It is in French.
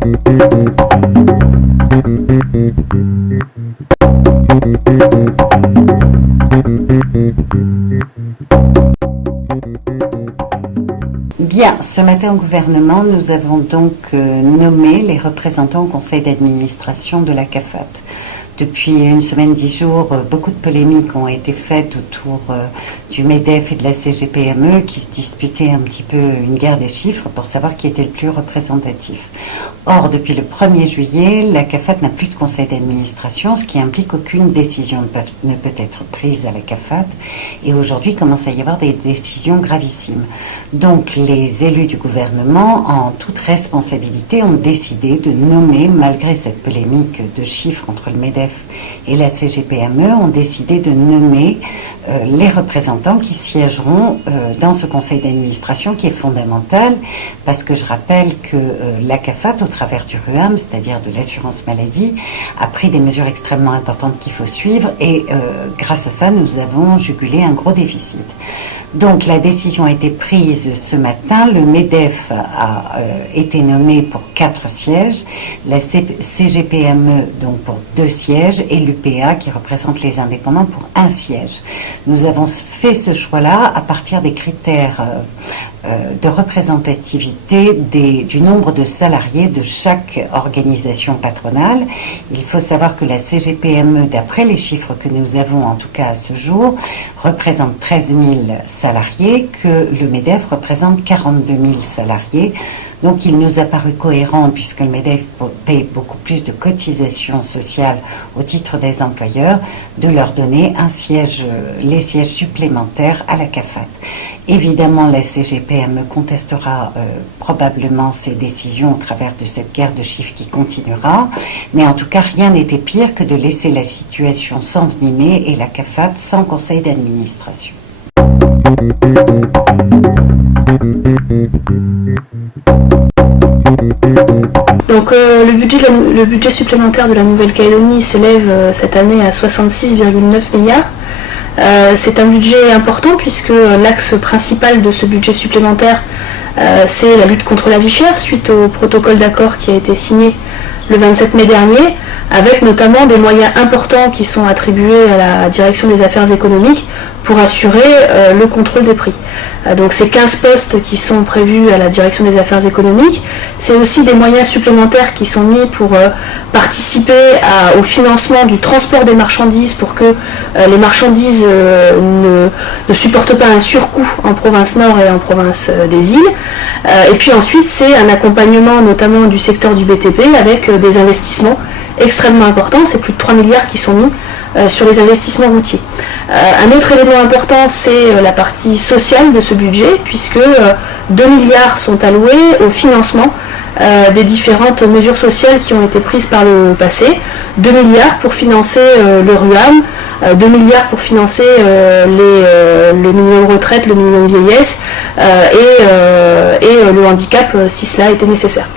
Bien, ce matin au gouvernement, nous avons donc nommé les représentants au conseil d'administration de la CAFAT. Depuis une semaine, 10 jours, beaucoup de polémiques ont été faites autour du MEDEF et de la CGPME qui se disputaient un petit peu une guerre des chiffres pour savoir qui était le plus représentatif. Or, depuis le 1er juillet, la CAFAT n'a plus de conseil d'administration, ce qui implique qu'aucune décision ne peut être prise à la CAFAT. Et aujourd'hui, commence à y avoir des décisions gravissimes. Donc, les élus du gouvernement, en toute responsabilité, ont décidé de nommer, malgré cette polémique de chiffres entre le MEDEF et la CGPME, ont décidé de nommer les représentants qui siégeront dans ce conseil d'administration qui est fondamental, parce que je rappelle que la CAFAT, au travers du RUAM, c'est-à-dire de l'assurance maladie, a pris des mesures extrêmement importantes qu'il faut suivre et grâce à ça, nous avons jugulé un gros déficit. Donc la décision a été prise ce matin, le MEDEF a été nommé pour 4 sièges, la CGPME donc pour 2 sièges et l'UPA qui représente les indépendants pour 1 siège. Nous avons fait ce choix-là à partir des critères de représentativité du nombre de salariés de chaque organisation patronale. Il faut savoir que la CGPME, d'après les chiffres que nous avons en tout cas à ce jour, représente 13 000 salariés, que le MEDEF représente 42 000 salariés. Donc il nous a paru cohérent, puisque le MEDEF paye beaucoup plus de cotisations sociales au titre des employeurs, de leur donner les sièges supplémentaires à la CAFAT. Évidemment, la CGPME contestera probablement ces décisions au travers de cette guerre de chiffres qui continuera, mais en tout cas, rien n'était pire que de laisser la situation s'envenimer et la CAFAT sans conseil d'administration. Donc le budget supplémentaire de la Nouvelle-Calédonie s'élève cette année à 66,9 milliards. C'est un budget important puisque l'axe principal de ce budget supplémentaire, c'est la lutte contre la vie chère suite au protocole d'accord qui a été signé le 27 mai dernier, avec notamment des moyens importants qui sont attribués à la direction des affaires économiques pour assurer le contrôle des prix. Donc c'est 15 postes qui sont prévus à la direction des affaires économiques. C'est aussi des moyens supplémentaires qui sont mis pour participer au financement du transport des marchandises pour que les marchandises ne supportent pas un surcoût en province nord et en province des îles. Et puis ensuite c'est un accompagnement notamment du secteur du BTP avec des investissements extrêmement importants. C'est plus de 3 milliards qui sont mis sur les investissements routiers. Un autre élément important, c'est la partie sociale de ce budget, puisque 2 milliards sont alloués au financement des différentes mesures sociales qui ont été prises par le passé. 2 milliards pour financer le RUAM, 2 milliards pour financer le minimum retraite, le minimum vieillesse et le handicap si cela était nécessaire.